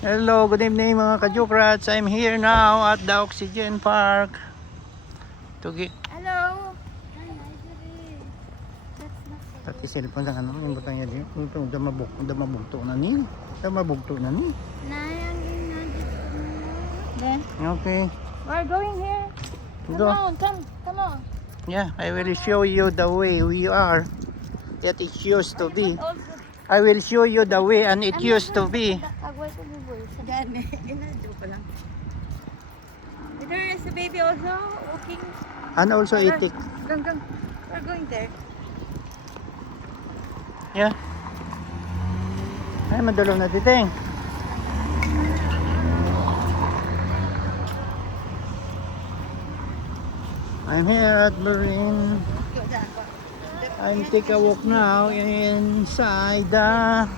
Hello, good evening mga kajokrats. I'm here now at the Oxygen Park. Hello. Pati cellphone lang ano, yung butang niya din. Ito, damabugto na ni. Damabugto na ni. Then Okay. we're going here. Go. Come on. Yeah, I will show you the way we are. That it used to be. Also, I will show you the way and it used to be. agway ko ni boy. Gani, ginadyo pa lang. There is a baby also walking. And also itik. Gang. We're going there. Yeah. Ay, madalo na titing. I'm here at Berlin. I'm take a walk now inside the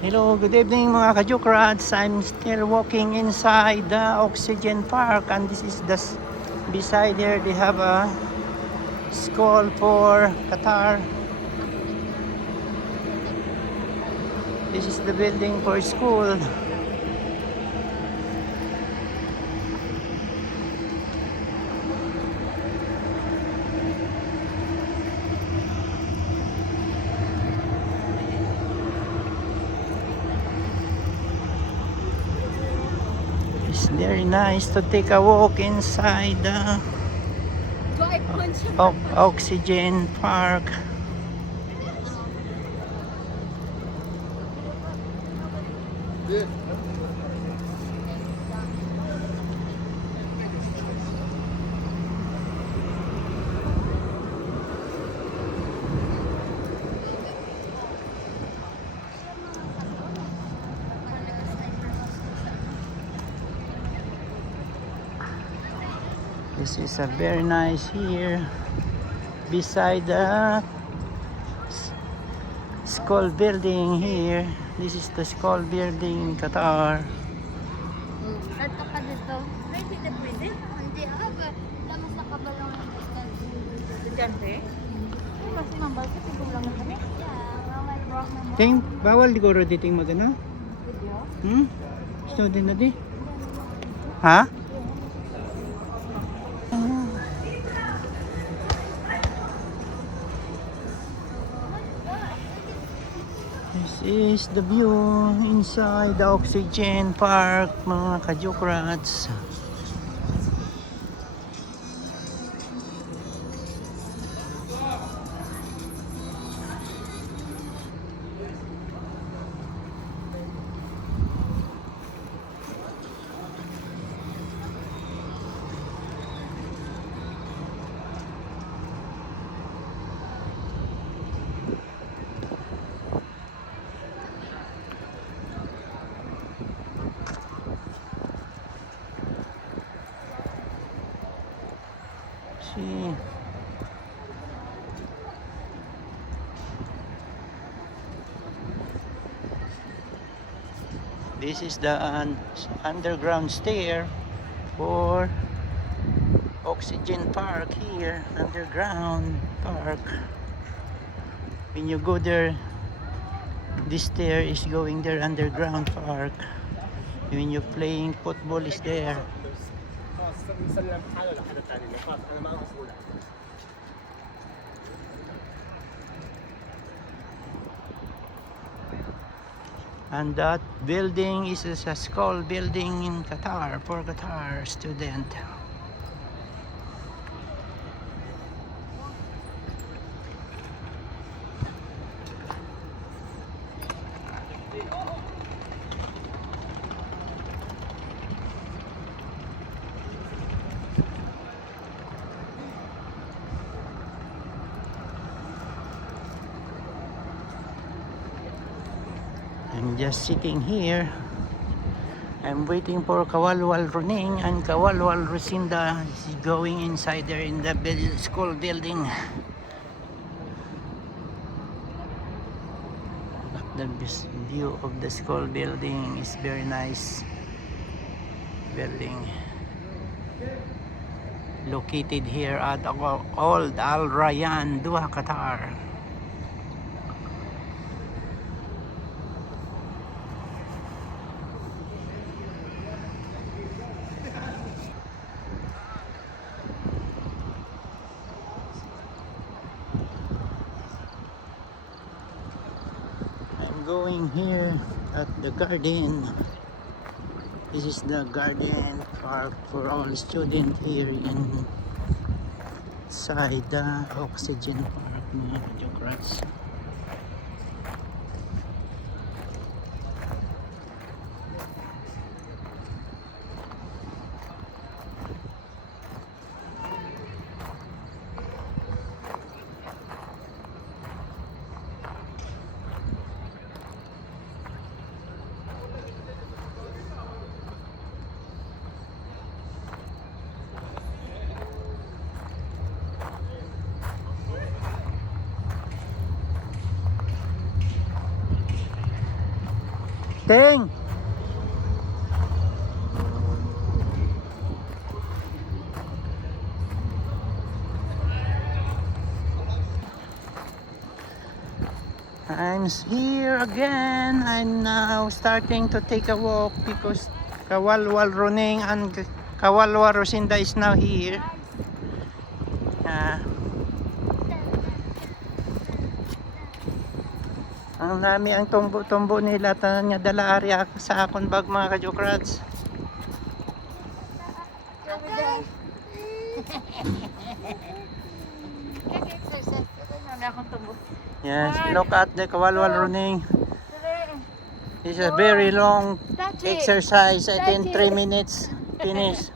Hello, good evening mga kajokrats. I'm still walking inside the Oxygen Park and this is the beside here they have a school for Qatar. This is the building for school. It's very nice to take a walk inside the Oxygen Park. This is a very nice here beside the school building here. This is the school building in Qatar. Ato ka dito. Pwede na pwede? Hindi ba? Lamas na kabalong ng estudyante. Mas mambal sa tigulang na kami. Yeah, Ting, bawal siguro diting magana? video. Student na di? Ha? This is the view inside the Oxygen Park, mga kajokrats. See. This is the underground stair for Oxygen Park here, underground park. When you go there, this stair is going there, underground park. When you're playing football is there. And that building is a school building in Qatar for Qatar student. I'm just sitting here. I'm waiting for Kawalwal Runing and Kawalwal Rusinda is going inside there in the school building. The view of the school building is very nice. Building located here at Old Al Rayyan, Doha, Qatar. going here at the garden. This is the garden park for all students here inside the Oxygen Park, mga Kajokrats. Ting! I'm here again. I'm now starting to take a walk because Kawalwal Running and Kawalwal Rosinda is now here. Ang dami ang tumbo nila, tanan niya dala area sa akon bag, mga Kajokrats. Yes, look at the Kawalwal Running. It's a very long exercise. I think 3 minutes finish.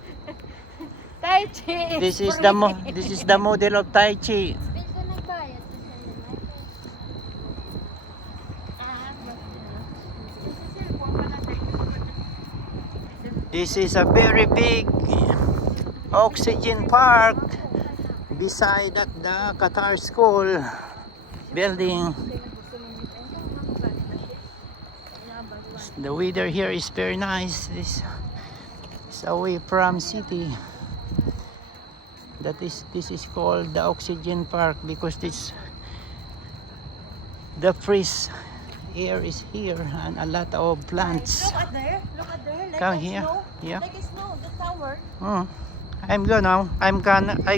Tai Chi. This is the model of Tai Chi. This is a very big Oxygen Park beside at the Qatar School building. The weather here is very nice. It's away from city. This is called the Oxygen Park because the fresh air is here and a lot of plants. Look at there. Like Come a here. snow. Yeah. Like a snow, the tower. I'm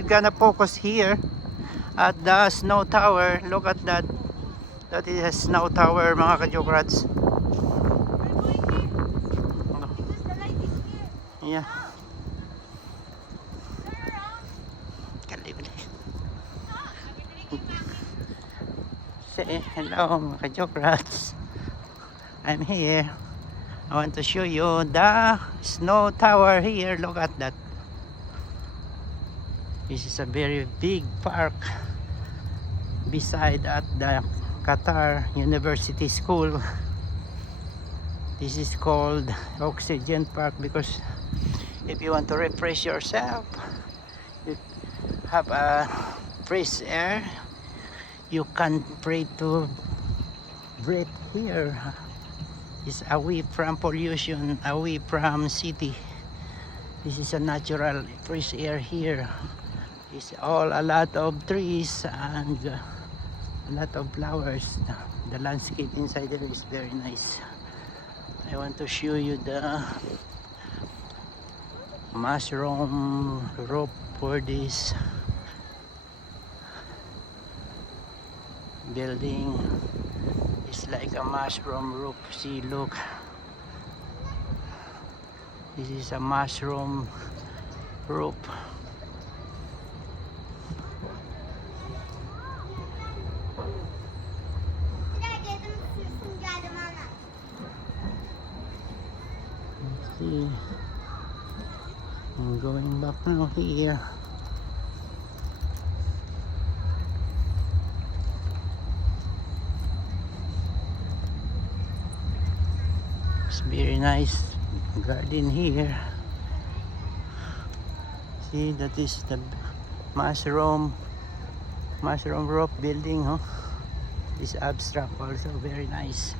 gonna focus here at the snow tower. Look at that. That is a snow tower, mga Kajokrats. We're going here. Because the light is here. Yeah. Turn around. Kalibli. Say hello, mga Kajokrats. I'm here. I want to show you the snow tower here. Look at that. This is a very big park beside at the Qatar University School. This is called Oxygen Park because if you want to refresh yourself, you have a fresh air, you can breathe here. It's away from pollution, away from city. This is a natural fresh air here. It's all a lot of trees and a lot of flowers. The landscape inside there is very nice. I want to show you the mushroom roof for this building. It's like a mushroom roof. See, look. This is a mushroom roof. See, I'm going back now here. It's very nice garden here. See, that is the mushroom roof building, huh? This abstract also very nice.